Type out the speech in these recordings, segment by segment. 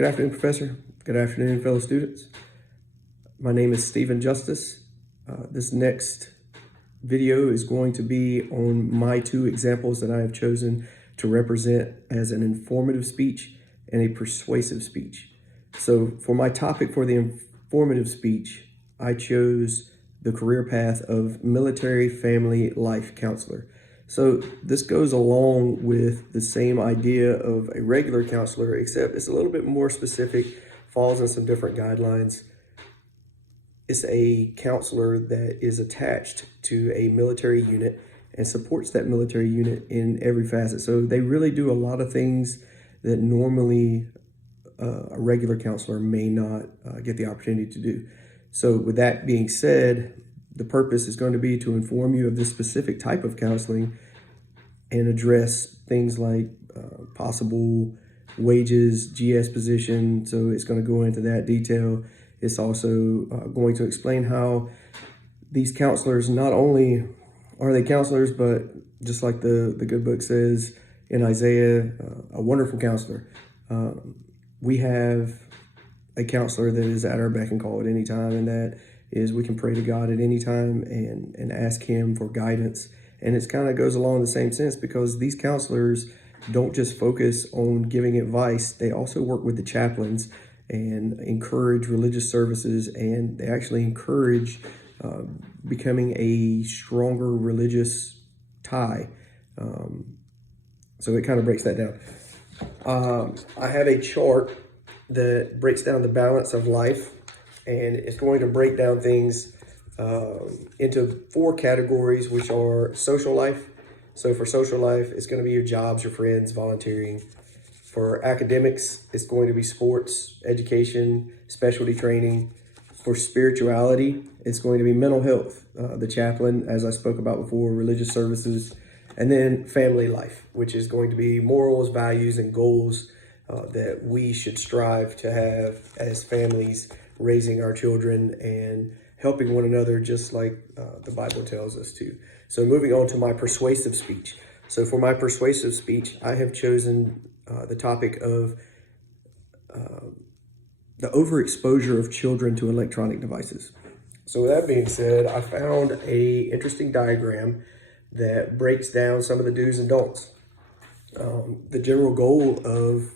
Good afternoon, Professor. Good afternoon, fellow students. My name is Stephen Justice. This next video is going to be on my two examples that I have chosen to represent as an informative speech and a persuasive speech. So for my topic for the informative speech, I chose the career path of military family life counselor. So this goes along with the same idea of a regular counselor, except it's a little bit more specific, falls in some different guidelines. It's a counselor that is attached to a military unit and supports that military unit in every facet. So they really do a lot of things that normally a regular counselor may not get the opportunity to do. So with that being said, the purpose is going to be to inform you of this specific type of counseling and address things like possible wages, GS position. So it's going to go into that detail. It's also going to explain how these counselors, not only are they counselors, but just like the good book says in Isaiah, a wonderful counselor. We have a counselor that is at our beck and call at any time, and that is we can pray to God at any time and ask him for guidance. And it kind of goes along the same sense, because these counselors don't just focus on giving advice. They also work with the chaplains and encourage religious services, and they actually encourage becoming a stronger religious tie. So it kind of breaks that down. I have a chart that breaks down the balance of life, and it's going to break down things into four categories, which are social life. So for social life, it's going to be your jobs, your friends, volunteering. For academics, it's going to be sports, education, specialty training. For spirituality, it's going to be mental health, the chaplain, as I spoke about before, religious services, and then family life, which is going to be morals, values, and goals that we should strive to have as families, raising our children and helping one another, just like the Bible tells us to. So moving on to my persuasive speech. So for my persuasive speech, I have chosen the topic of the overexposure of children to electronic devices. So with that being said, I found a interesting diagram that breaks down some of the do's and don'ts. The general goal of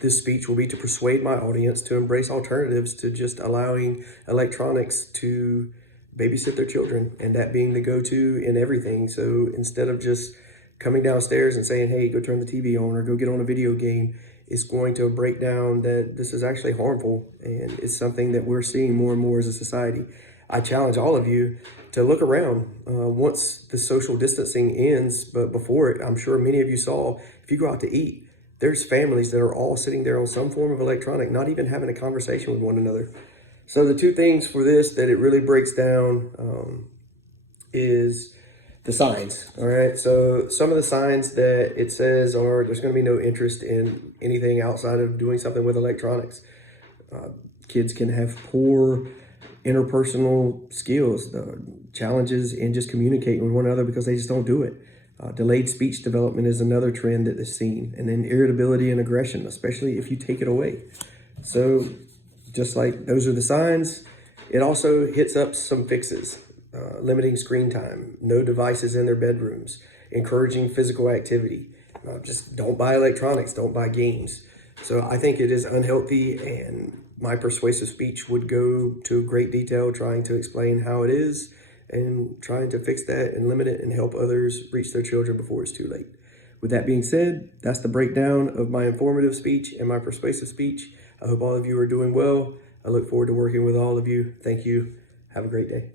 this speech will be to persuade my audience to embrace alternatives to just allowing electronics to babysit their children, and that being the go-to in everything. So instead of just coming downstairs and saying, hey, go turn the TV on or go get on a video game, it's going to break down that this is actually harmful, and it's something that we're seeing more and more as a society. I challenge all of you to look around once the social distancing ends, but before it, I'm sure many of you saw, if you go out to eat, there's families that are all sitting there on some form of electronic, not even having a conversation with one another. So the two things for this that it really breaks down is the signs, all right? So some of the signs that it says are there's going to be no interest in anything outside of doing something with electronics. Kids can have poor interpersonal skills, the challenges in just communicating with one another because they just don't do it. Delayed speech development is another trend that is seen. And then irritability and aggression, especially if you take it away. So just like those are the signs, it also hits up some fixes. Limiting screen time, no devices in their bedrooms, encouraging physical activity. Just don't buy electronics, don't buy games. So I think it is unhealthy, and my persuasive speech would go to great detail trying to explain how it is and trying to fix that and limit it and help others reach their children before it's too late. With that being said, that's the breakdown of my informative speech and my persuasive speech. I hope all of you are doing well. I look forward to working with all of you. Thank you. Have a great day.